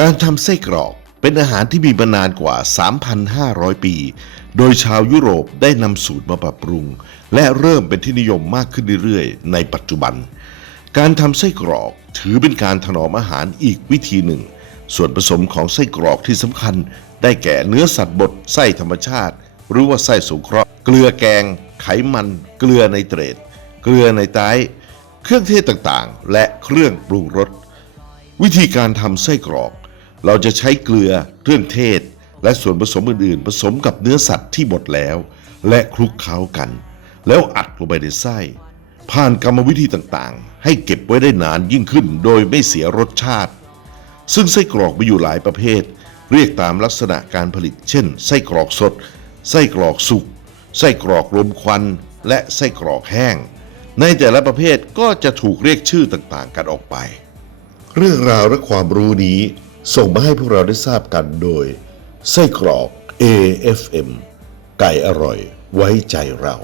การทำไส้กรอกเป็นอาหารที่มีมานานกว่า 3,500 ปี โดยชาวยุโรปได้นำสูตรมาปรับปรุง และเริ่มเป็นที่นิยมมากขึ้นเรื่อยๆ ในปัจจุบัน การทำไส้กรอกถือเป็นการถนอมอาหารอีกวิธีหนึ่ง ส่วนผสมของไส้กรอกที่สำคัญ ได้แก่เนื้อสัตว์บดไส้ธรรมชาติ หรือว่าไส้สงเคราะห์ เกลือแกง ไขมัน เกลือไนเตรต เกลือไนไตร์เครื่องเทศต่างๆ และเครื่องปรุงรสวิธีการทำไส้กรอก เราจะใช้เกลือเครื่องเทศ และส่วนผสมอื่นๆ ผสมกับเนื้อสัตว์ที่บดแล้ว และคลุกเคล้ากัน แล้วอัดลงไปในไส้ ผ่านกรรมวิธีต่างๆ ให้เก็บไว้ได้นานยิ่งขึ้นโดยไม่เสียรสชาติ ซึ่งไส้กรอกมีอยู่หลายประเภท เรียกตามลักษณะการผลิต เช่น ไส้กรอกสด ไส้กรอกสุก ไส้กรอกลมควัน และไส้กรอกแห้ง ในแต่ละประเภทก็จะถูกเรียกชื่อต่างๆ กันออกไป เรื่องราวและความรู้นี้ ส่งมาให้พวกเราได้ทราบกันโดย ไส้กรอก AFM ไก่อร่อยไว้ใจเรา